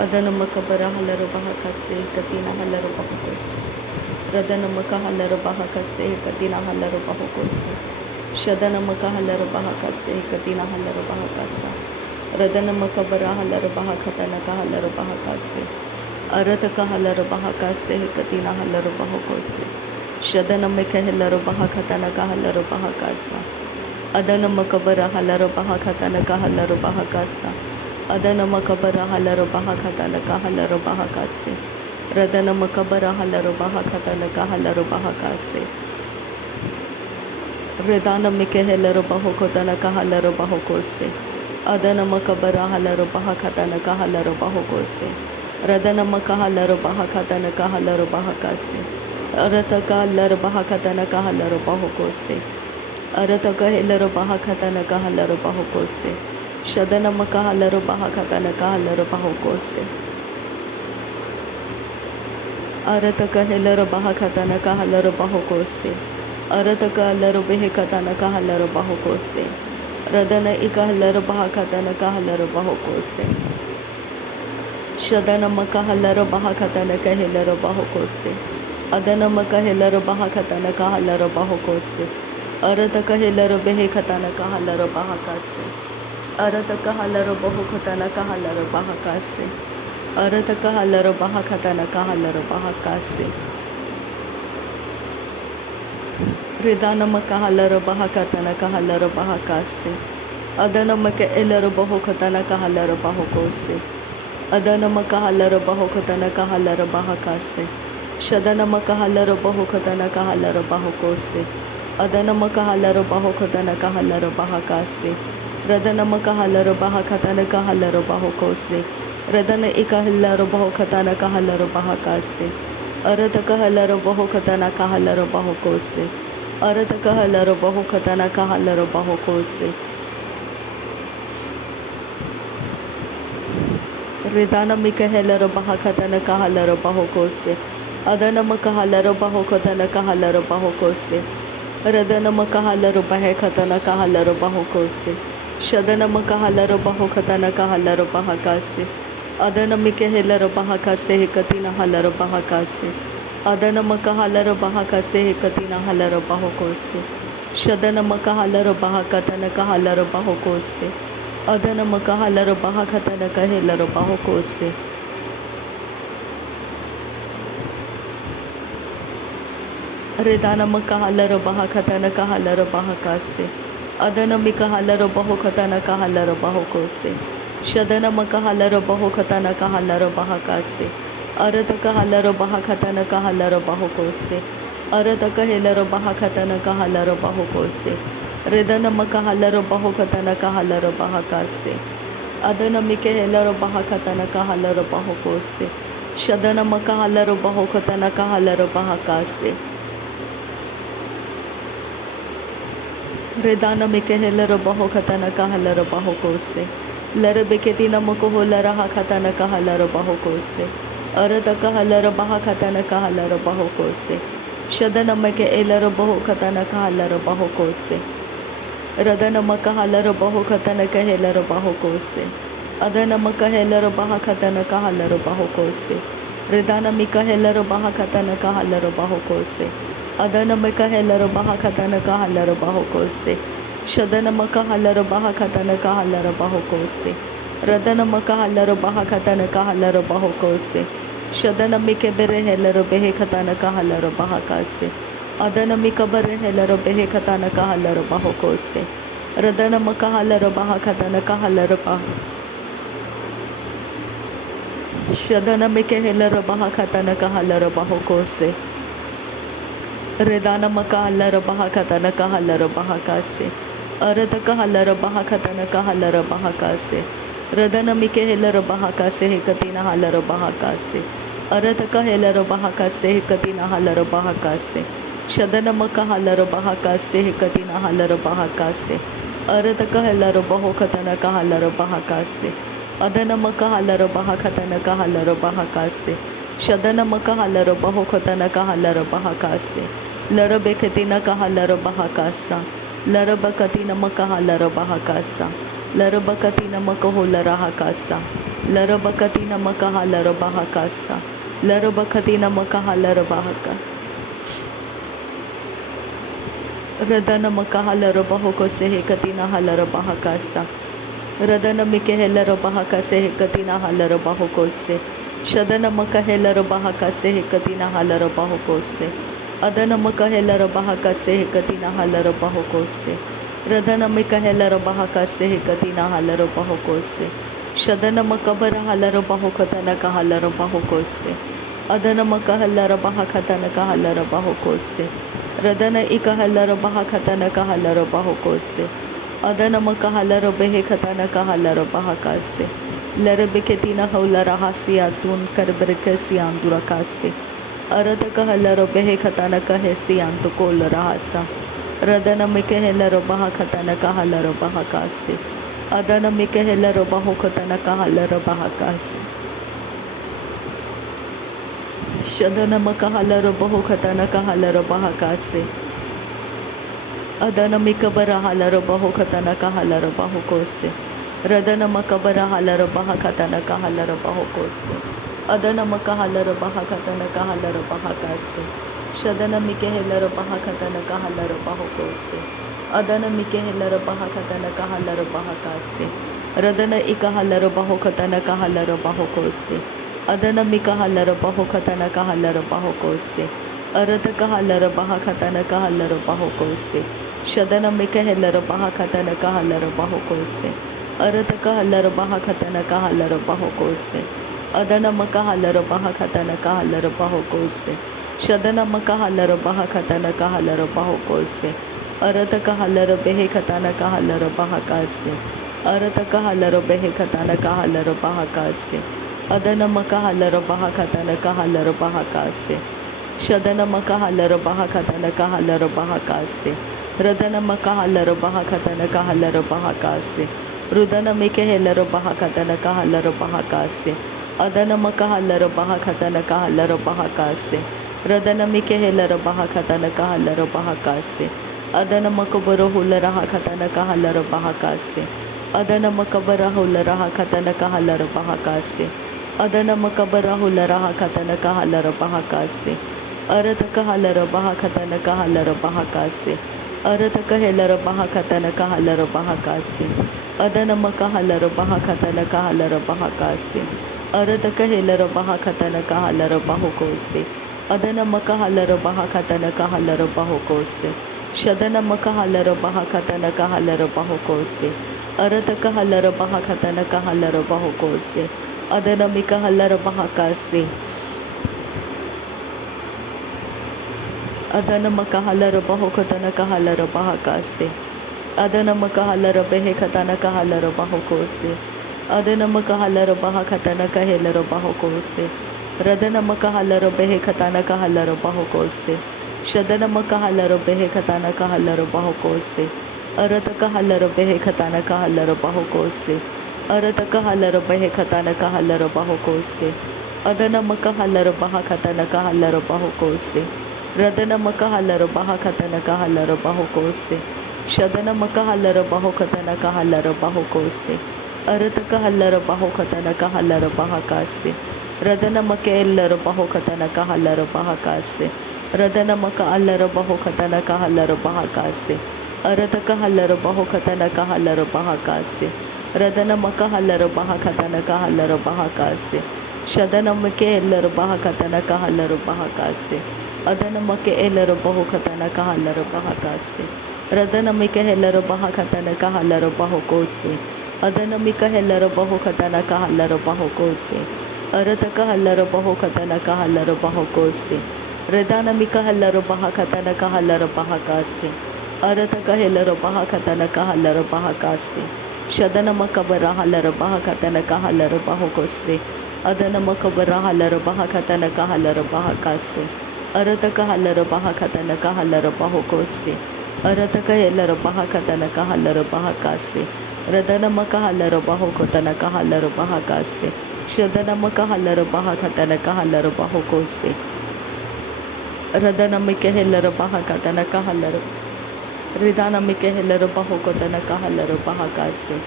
Adanamaka halaro bahakase katina halaro bahakose. Radanamaka halaro bahakase katina halaro bahakose. Shadanamaka halaro bahakase katina halaro bahakasa. Radanamaka halaro bahakatanaka halaro bahakase. Arataka halaro bahakase katina halaro bahakose. Shadanamaka halaro bahakatanaka halaro bahakasa. Adanamaka halaro bahakatanaka halaro bahakasa. Adana makabara halaro bahakata laka halaro bahakase. Radana makabara halaro bahakata laka halaro bahakase. Redana mike halaro bahokota laka halaro bahokose. Adana makabara halaro bahakata laka halaro bahokose. Radana makahalaro bahakata laka halaro bahakase. Arataka halaro bahakata laka halaro bahokose. Arataka halaro bahakata laka halaro bahokose. Shadana makahalaro bahakatana kahalaro bahokose. Arataka helaro bahakatana kahalaro bahokose. Arataka halaro behekatana kahalaro bahokose. Radana ikahalaro bahakatana kahalaro bahokose. Shadana makahalaro bahakatana kahalaro bahokose. Adana makahelaro bahakatana kahalaro bahokose. Arataka helaro behekatana kahalaro bahakase. Arataka halaro bahakatana kahalaro bahakase. Arataka halaro bahakatana kahalaro bahakase. Ridana makahalaro bahakatana kahalaro bahakase. Adana maka elaro bahakatana kahalaro bahakose. Adana makahalaro bahakatana kahalaro bahakase. Shadana makahalaro bahakatana kahalaro bahakose. Adana makahalaro bahakatana kahalaro bahakase. Radana makahalaro bahakatana kahalaro bahokose. Radana ikahalaro bahokatana kahalaro bahakase. Arataka halaro bahokatana kahalaro bahokose. Arataka halaro bahokatana kahalaro bahokose. Ridana mikahalaro bahakatana kahalaro bahokose. Adana makahalaro bahokatana kahalaro bahokose. Radana makahalaro bahakatana kahalaro bahokose. Shadana makahalaro bahokatana kahalaro bahakase. Adana mikahalaro bahakase hekatina halaro bahakase. Adana makahalaro bahakase hekatina halaro bahokose. Shadana makahalaro bahakatana kahalaro bahokose. Adana makahalaro bahakatana kahalaro bahokose. Redana makahalaro bahakatana kahalaro bahakase. Adana mikahalaro bahokatana kahalaro bahokose. Shadana makahalaro bahokatana kahalaro bahakase. Arataka halaro bahakatana kahalaro bahokose. Arataka helaro bahakatana kahalaro bahokose. Redana makahalaro bahokatana kahalaro bahakase. Adana mikahalaro bahakatana kahalaro bahokose. Shadana makahalaro bahokatana kahalaro bahakase. Redana mikahalaro bahokatana kahalaro bahokose. Lara beketina mokoho lara hakatana kahalaro bahokose. Arataka halaro bahakatana kahalaro bahokose. Shadana meke elaro bahokatana kahalaro bahokose. Radana makahalaro bahokatana kahelaro bahokose. Adana makahelaro bahakatana kahalaro bahokose. Redana mikahelaro bahakatana kahalaro bahokose. Adana makahelaro bahakatana kahalaro bahokose. Shadana makahalaro bahakatana kahalaro bahokose. Radana makahalaro bahakatana kahalaro bahokose. Shadana mikebere helaro behekatana kahalaro bahakase. Adana mikabare helaro behekatana kahalaro bahokose. Radana makahalaro bahakatana kahalaro bahokose. Shadana mikahelaro bahakatana kahalaro bahokose. Redana makahalaro bahakatana kahalaro bahakase. Arataka halaro bahakatana kahalaro bahakase. Radana mikahelaro bahakase hekatina halaro bahakase. Arataka helaro bahakase hekatina halaro bahakase. Shadana makahalaro bahakase hekatina halaro bahakase. Arataka helaro bahokatana kahalaro bahakase. Adana makahalaro bahakatana kahalaro bahakase. Shadana makahalaro bahokatana kahalaro bahakase. Lara beketina kahalaro bahakasa. Lara bakatina makahalaro bahakasa. Lara bakatina makaholara hakasa. Larabakati namakaha larabahakasa. Larabakati namakaha larabahaka. Radana makaha larabahoko sehekatina halarabahakasa. Radana mikehe larabahaka sehekatina halarabahokose. Shadana makahe larabahaka sehekatina halarabahokose. Adana makahe larabahaka sehekatina halarabahokose. Radana mikahe larabahaka sehekatina halarabahokose. Shadana makabara halarabahokatana kahalarabahokose. Adana makahalarabahakatana kahalarabahokose. Radana ikahalarabahakatana kahalarabahokose. Adana makahalarabahekatana kahalarabahakase. Larabeketina haularahasiya zun karberekesiyan durakase. Arada kahalarabahekatana kahesiyan tukolarahasa. Radana mikahalarabahakatana kahalarabahakase. Adana mikahalarabahokatana kahalarabahakase. Shadana makahalarabahokatana kahalarabahakase. Adana mikabara halarabahokatana kahalarabahokose. Radana makabara halarabahakatana kahalarabahokose. Adana makahalarabahakatana kahalarabahakase. Shadana mikahalarabahakatana kahalarabahokose. Adana mikahalarabahakatana kahalarabahakase. Radana ikahalarabahokatana kahalarabahokose. Adana mikahalarabahokatana kahalarabahokose. Arada kahalarabahakatana kahalarabahokose. Shadana mikahalarabahakatana kahalarabahokose. Arada kahalarabahakatana kahalarabahokose. Adana makahalarabahakatana kahalarabahokose. Shadana makahalarabahakatana kahalarabahokose. Arada kahalarabahekatana kahalarabahakase. Arada kahalarabahekatana kahalarabahakase. Adana makahalarabahakatana kahalarabahakase. Shadana makahalarabahakatana kahalarabahakase. Radana makahalarabahakatana kahalarabahakase. Rudana mikahalarabahakatana kahalarabahakase. Adana makahalarabahakatana kahalarabahakase. Radana mikahalarabahakatana kahalarabahakase. Adana makabarahullarahakatana kahalarabahakase. Adana makabarahullarahakatana kahalarabahakase. Adana makabarahullarahakatana kahalarabahakase. Arata kahalarabahakatana kahalarabahakase. Arata kahalarabahakatana kahalarabahakase. Adana makahalarabahakatana kahalarabahakase. Arata kahalarabahakatana kahalarabahokose. Adana makahalarabahakatana kahalarabahokose. Shadana makahalarabahakatana kahalarabahokose. Arata kahalarabahakatana kahalarabahokose. Adana mikahalarabahakase. Adana makahalarabahokatana kahalarabahakase. Adana makahalarabahekatana kahalarabahokose. Adana makahalarabahakatana kahalarabahokose. Radana makahalarabahekatana kahalarabahokose. Shadana makahalarabahekatana kahalarabahokose. Arata kahalarabahekatana kahalarabahokose. Arata kahalarabahekatana kahalarabahokose. Adana makahalarabahakatana kahalarabahokose. Radana makahalarabahakatana kahalarabahokose. Shadana makahalarabahokatana kahalarabahokose. Arata kahalarabahokatana kahalarabahakase. Radana makahalarabahokatana kahalarabahakase. Radana makahalarabahokatana kahalarabahakase. Arata kahalarabahokatana kahalarabahakase. Radana makahalarabahakatana kahalarabahakase. Shadana makahalarabahakatana kahalarabahakase. Adana makahalarabahokatana kahalarabahakase. Radana makahalarabahakatana kahalarabahokose. Adana makahalarabahokatana kahalarabahokose. Arata kahalarabahokatana kahalarabahokose. Radana mikahalarabahakatana kahalarabahakase. Arata kahalarabahakatana kahalarabahakase. Shadana makabarahalarabahakatana kahalarabahokose. Adana makabarahalarabahakatana kahalarabahakase. Arata kahalarabahakatana kahalarabahokose. Arata kahalarabahakatana kahalarabahakase. Radana makahalarabahokatana kahalarabahakase. Shadana makahalarabahakatana kahalarabahokose. Radana mikahalarabahakatana kahalarabahakase. Ridana mikahalarabahokatana kahalarabahakase.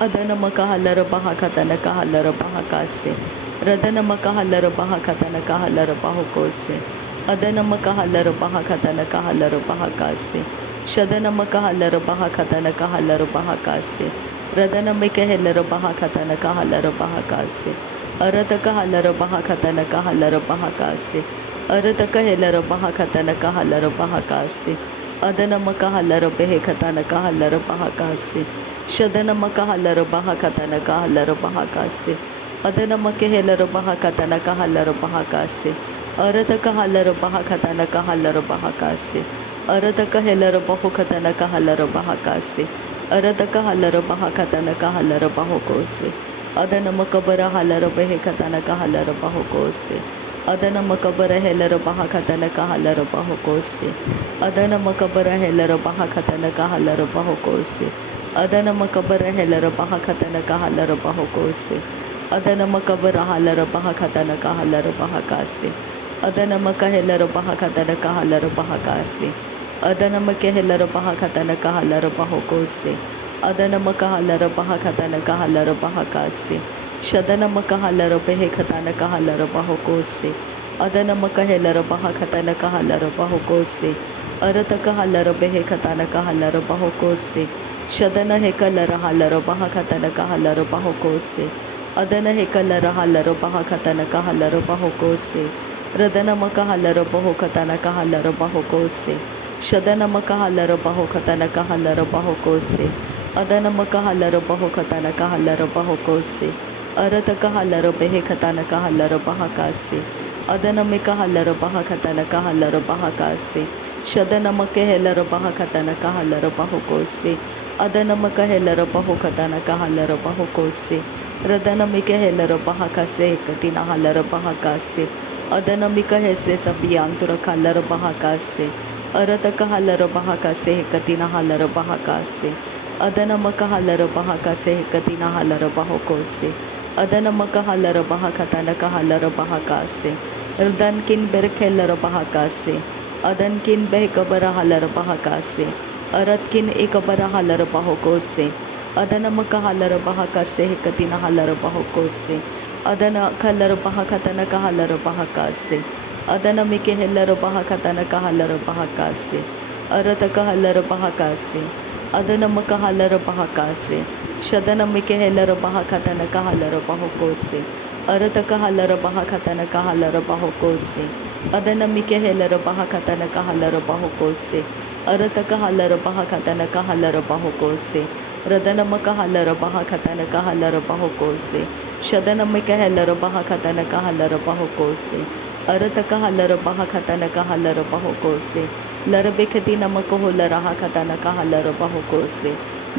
Adanamaka halarabaha katanaka halarabahakase. Radanamaka halarabaha katanaka halarabahokose. Adanamaka halarabaha katanaka halarabahakase. Shadanamaka halarabaha katanaka halarabahakase. Radanamika helarabaha katanaka halarabahakase. Arataka halarabaha katanaka halarabahakase. Arataka helarabaha katanaka halarabahakase. Adanamaka halarabehe katanaka halarabahakase. Shadanamaka halarabaha katanaka halarabahakase. Adanamake helarabaha katanaka halarabahakase. Arataka halarabaha katanaka halarabahakase. Arataka helarabahu katanaka halarabahakase. Arataka halarabaha katanaka halarabahokose. Adanamakabara halarabehe katanaka halarabahokose. Adanamakabara helarabaha katanaka halarabahokose. Adanamakabara helarabaha katanaka halarabahokose. Adanamakabara helarabaha katanaka halarabahokose. Adanamakabara halarabaha katanaka halarabahakase. Adanamaka helarabaha katanaka halarabahakase. Adanamake helarabaha katanaka halarabahokose. Adanamaka halarabaha katanaka halarabahakase. Shadanamaka halarabehe katanaka halarabahokose. Adanamaka helarabaha katanaka halarabahokose. Arataka halarabehe katanaka halarabahokose. Shadana hekalara halarabaha katanaka halarabahokose. Adana hekalara halarabaha katanaka halarabahokose. Radanamaka halarabaho katanaka halarabahokose. Shadanamaka halarabaho katanaka halarabahokose. Adanamaka halarabaho katanaka halarabahokose. Arataka halarabehe katanaka halarabahakase. Adanamika halarabaha katanaka halarabahakase. Shadanamaka helarabaha katanaka halarabahokose. Adanamaka helarabaho katanaka halarabahokose. Radanamika helarabahakase katina halarabahakase. Adanamika hese sabiyantura halarabahakase. Arataka halarabahakase katina halarabahakase. Adanamaka halarabahakase katina halarabahokose. Adanamaka halarabaha katanaka halarabahakase. Radankin berk helarabahakase. Adankin behkabara halarabahakase. Aratkin ekabara halarabahokose. Adanamaka halarabahakase katina halarabahokose. Adana kalarabaha katanaka halarabahakase. Adanamike helarabaha katanaka halarabahakase. Arataka halarabahakase. Adanamaka halarabahakase. Shadanamike helarabaha katanaka halarabahokose. Arataka halarabaha katanaka halarabahokose. Adanamike helarabaha katanaka halarabahokose. Arataka halarabaha katanaka halarabahokose. Radanamaka halarabaha katanaka halarabahokose. Shadanamika helarabaha katanaka halarabahokose. Arataka halarabaha katanaka halarabahokose. Larabekati namako laraha katanaka halarabahokose.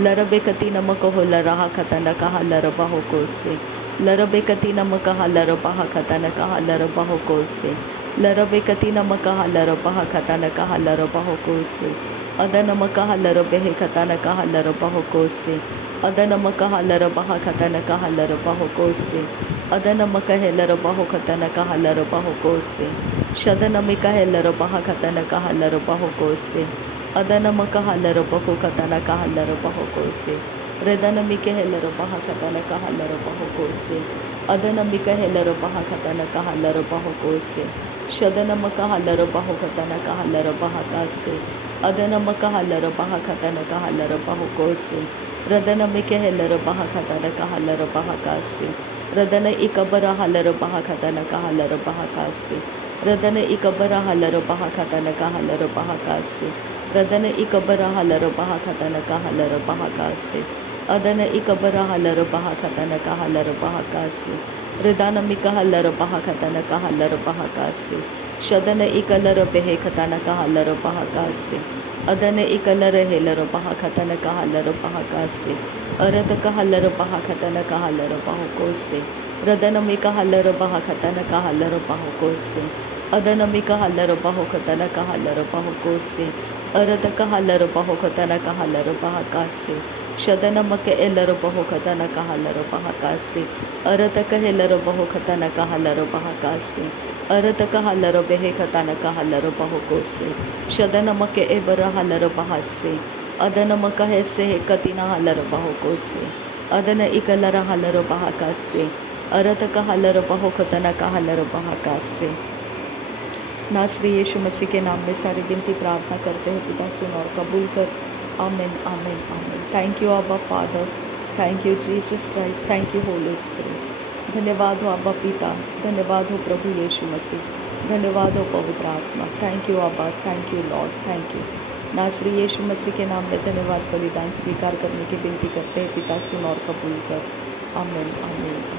Larabekati namako laraha katanaka halarabahokose. Larabekati namaka halarabaha katanaka halarabahokose. Larabekati namaka halarabaha katanaka halarabahokose. Adanamaka halarabehe katanaka halarabahokose. Adanamaka halarabaha katanaka halarabahokose. Adanamaka helarabaho katanaka halarabahokose. Shadanamika helarabaha katanaka halarabahokose. Adanamaka halarabaho katanaka halarabahokose. Redanamika helarabaha katanaka halarabahokose. Adanamika helarabaha katanaka halarabahokose. Shadanamaka halarabaho katanaka halarabahakase. Adanamaka halarabaha katanaka halarabahokose. Radanamika helarabaha katanaka halarabahakase. Radana ikabara halarabaha katanaka halarabahakase. Radana ikabara halarabaha katanaka halarabahakase. Radana ikabara halarabaha katanaka halarabahakase. Adana ikabara halarabaha katanaka halarabahakase. Radanamika halarabaha katanaka halarabahakase. Shadana ikalarabehe katanaka halarabahakase. Adana ikalara helarabaha katanaka halarabahakase. Arataka halarabaha katanaka halarabahokose. Radanamika halarabaha katanaka halarabahokose. Adanamika halarabaho katanaka halarabahokose. Arataka halarabaho katanaka halarabahakase. Shadanamaka elarabaho katanaka halarabahakase. Arataka helarabaho katanaka halarabahakase. Arataka halarabehe katanaka halarabahokose. Shadanamaka ebara halarabahase. Adanamaka hese katina halarabahokose. अदन इकलर हलरो बहाकास से अरत का हलरो बहोखतना का हलरो बहाकास से। नासरी यीशु मसीह के नाम में सारी विनती प्रार्थना करते हैं पिता, सुन और कबूल कर। आमीन आमीन आमीन। थैंक यू अब्बा father, thank you Jesus Christ, thank you Holi spirit. धन्यवाद हो अब्बा पिता, धन्यवाद हो प्रभु यीशु मसीह, धन्यवाद हो पवित्र आत्मा। थैंक यू अब्बा, thank you Lord, thank you. नासरी यीशु मसीह के नाम में धन्यवाद बलिदान स्वीकार करने की विनती करते हैं पिता, सुन और कबूल कर। आमीन आमीन।